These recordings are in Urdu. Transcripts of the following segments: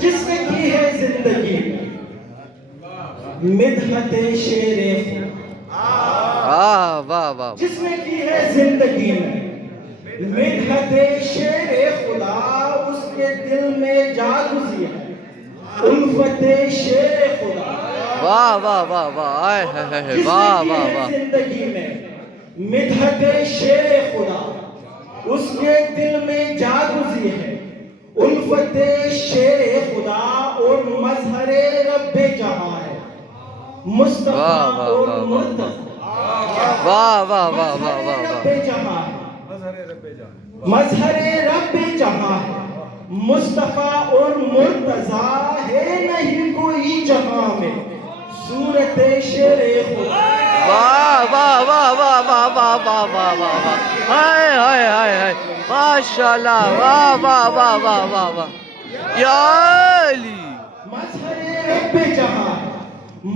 جس نے کی ہے زندگی میں مدحت شیر خدا، واہ واہ، جس نے کی ہے زندگی میں مدحت شیر خدا، اس کے دل میں جاگزی ہے الفت شیر خدا۔ واہ واہ واہ واہ، آئے ہے، جس نے واہ کی واہ ہے واہ، زندگی میں مدحت شیر خدا، اس کے دل میں جاگزی ہے الفت شیر خدا، اور مظہر رب جہاں ہے مصطفیٰ واہ واہ اور واہ واہ مرتضی۔ واہ واہ واہ واہ مظہر واہ رب واہ، جہاں ہے، مظہر رب جہاں ہے مصطفیٰ اور مرتضی، ہے نہیں کوئی جہاں میں صورت شیر خدا۔ واہ واہ واہ واہ واہ واہ واہ واہ واہ واہ، ہائے ہائے ہائے ہائے، ماشاءاللہ، واہ واہ واہ واہ واہ واہ، یا علی، مظہر رب جہاں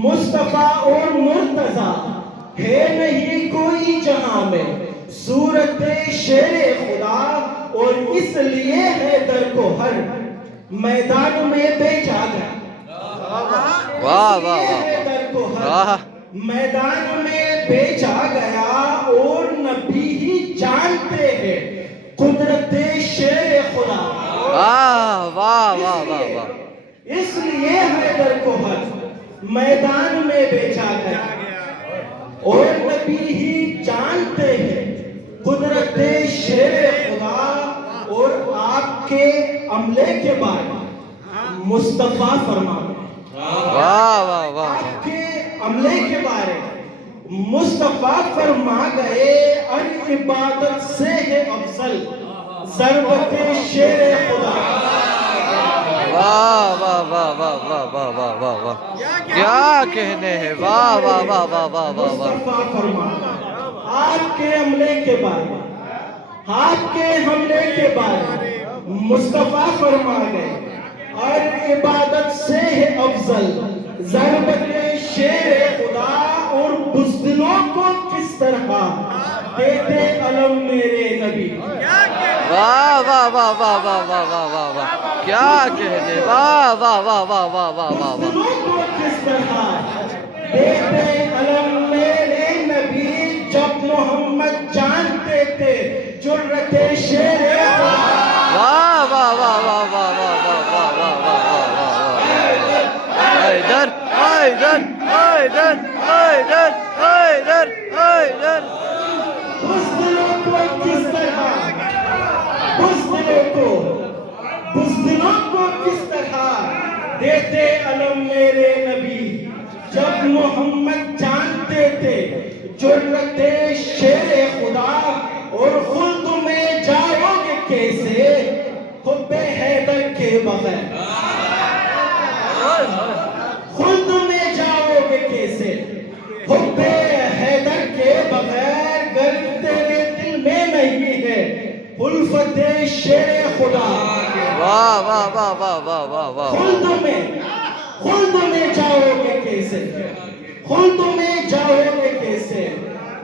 مصطفیٰ اور مرتضی، ہے نہیں کوئی جہاں میں صورت شیر خدا، اور اس لیے ہے در کو ہر میدان میں بیچا گیا، واہ اس واہ لیے واہ ہے در کو واہ، ہر میدان میں بیچا گیا، اور نبی ہی جانتے ہیں قدرت شیر خدا۔ واہ واہ واہ واہ واہ، اس لیے حیدر کو ہر میدان میں بیچا گیا، اور نبی ہی جانتے ہیں قدرت شیر خدا، اور آپ کے عملے کے بعد مصطفیٰ فرماتے ہیں، واہ واہ واہ، آپ کے عملے کے بارے مصطفیٰ فرما گئے، ان عبادت سے ہے افضل ضربت شیر خدا۔ واہ واہ واہ واہ واہ واہ واہ واہ واہ، کیا کہنے ہیں، واہ واہ واہ واہ واہ واہ واہ، مصطفیٰ فرما آپ کے عملے کے بارے، آپ کے حملے کے بارے مصطفیٰ فرما گئے، اور عبادت سے ہے افضل ضربت شیر خدا، اور بزدلوں کو کس طرح دیتے علم میرے نبی۔ واہ واہ واہ واہ واہ واہ واہ واہ واہ، کیا کہنے، واہ واہ واہ واہ واہ واہ واہ واہ، بزدلوں کو کس طرح دیتے علم میرے نبی، جب محمد جانتے تھے جرت شیر خدا۔ واہ واہ واہ واہ واہ واہ واہ واہ واہ واہ واہ واہ، حیدر حیدر حیدر حیدر حیدر حیدر، بزدلوں کو کس طرح، بزدلوں کو کس طرح دیتے علم میرے نبی، جب محمد جانتے تھے جرت شیر خدا، اور خلد میں جاؤ گے کیسے حب حیدر کے بغیر، خلد میں جاؤ گے کیسے حب حیدر کے بغیر، گر تیرے دل میں نہیں ہے الفت شیر خدا۔ واہ واہ واہ واہ واہ واہ واہ، خلد میں جاؤ گے کیسے، خلد میں جاؤ گے کیسے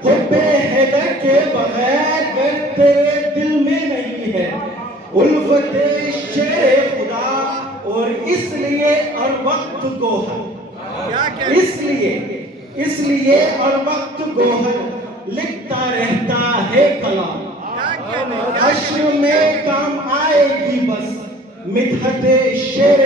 حب حیدر کے بغیر، گر تیرے دل میں نہیں ہے الفت شیر خدا، اور اس لیے ہر وقت گوہر، اس لیے ہر وقت گوہر لکھتا رہتا ہے کلام، حشر میں کام آئے گی بس مدحت شیر